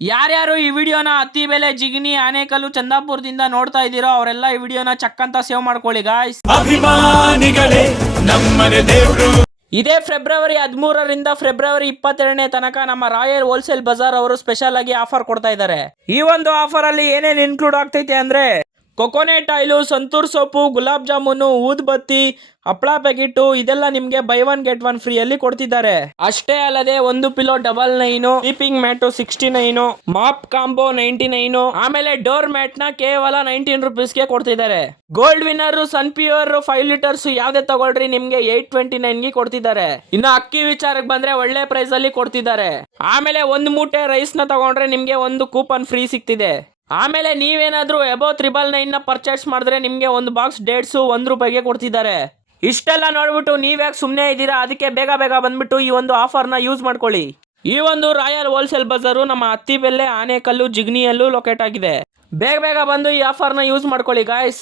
ಯಾರ್ಯಾರು ಈ ವಿಡಿಯೋನ ಅತ್ತಿಬೆಲೆ ಜಿಗಣಿ ಆನೇಕಲ್ಲು ಚಂದಾಪುರದಿಂದ ನೋಡ್ತಾ ಇದ್ದೀರೋ ಅವರೆಲ್ಲ ಈ ವಿಡಿಯೋನ ಚಕ್ಕಂತ ಸೇವ್ ಮಾಡ್ಕೊಳ್ಳಿ ಗಾಯ್ಸ್. ಅಭಿಮಾನಿಗಳೇ ನಮ್ಮನೆ ದೇವ್ರು. ಇದೇ ಫೆಬ್ರವರಿ 13ರಿಂದ ಫೆಬ್ರವರಿ 22ನೇ ತನಕ ನಮ್ಮ ರಾಯಲ್ ಹೋಲ್ಸೇಲ್ ಬಜಾರ್ ಅವರು ಸ್ಪೆಷಲ್ ಆಗಿ ಆಫರ್ ಕೊಡ್ತಾ ಇದ್ದಾರೆ. ಈ ಒಂದು ಆಫರ್ ಅಲ್ಲಿ ಏನೇನ್ ಇನ್ಕ್ಲೂಡ್ ಆಗ್ತೈತೆ ಅಂದ್ರೆ coconut oil, santoor soap, gulab jamun, ಊದ್ಬತ್ತಿ, ಹಪ್ಪಳ ಪ್ಯಾಕೆಟ್ ಇದೆಲ್ಲ ನಿಮ್ಗೆ by one get one free ಅಲ್ಲಿ ಕೊಡ್ತಿದ್ದಾರೆ. ಅಷ್ಟೇ ಅಲ್ಲದೆ ಒಂದು pillow 99, sleeping mat 69, mop combo 99, ಆಮೇಲೆ ಡೋರ್ ಮ್ಯಾಟ್ ನ ಕೇವಲ 19 ರುಪೀಸ್ಗೆ ಕೊಡ್ತಿದ್ದಾರೆ. ಗೋಲ್ಡ್ ವಿನ್ನರ್ ಸನ್ ಪ್ಯೂರ್ 5 ಲೀಟರ್ಸ್ ಯಾವ್ದೇ ತಗೊಳ್ರಿ ನಿಮ್ಗೆ 829 ಗೆ ಕೊಡ್ತಿದ್ದಾರೆ. ಇನ್ನು ಅಕ್ಕಿ ವಿಚಾರಕ್ಕೆ ಬಂದ್ರೆ ಒಳ್ಳೆ ಪ್ರೈಸ್ ಅಲ್ಲಿ ಕೊಡ್ತಿದ್ದಾರೆ. ಆಮೇಲೆ ಒಂದು ಮೂಟೆ ರೈಸ್ ನ ತಗೊಂಡ್ರೆ ನಿಮ್ಗೆ ಒಂದು ಕೂಪನ್ ಫ್ರೀ ಸಿಗ್ತಿದೆ. ಆಮೇಲೆ ನೀವೇನಾದ್ರೂ ಅಬೌವ್ 999 ನ ಪರ್ಚೇಸ್ ಮಾಡಿದ್ರೆ ನಿಮ್ಗೆ ಒಂದು ಬಾಕ್ಸ್ ಡೇಟ್ಸ್ ₹1 ಕೊಡ್ತಿದ್ದಾರೆ. ಇಷ್ಟೆಲ್ಲ ನೋಡ್ಬಿಟ್ಟು ನೀವ್ಯಾಕೆ ಸುಮ್ಮನೆ ಇದ್ದೀರಾ? ಅದಕ್ಕೆ ಬೇಗ ಬೇಗ ಬಂದ್ಬಿಟ್ಟು ಈ ಒಂದು ಆಫರ್ನ ಯೂಸ್ ಮಾಡ್ಕೊಳ್ಳಿ. ಈ ಒಂದು ರಾಯಲ್ ಹೋಲ್ಸೇಲ್ ಬಜಾರು ನಮ್ಮ ಅತ್ತಿಬೆಲೆ, ಆನೇಕಲ್ಲು, ಜಿಗಣಿಯಲ್ಲೂ ಲೊಕೇಟ್ ಆಗಿದೆ. ಬೇಗ ಬೇಗ ಬಂದು ಈ ಆಫರ್ನ ಯೂಸ್ ಮಾಡ್ಕೊಳ್ಳಿ ಗಾಯ್ಸ್.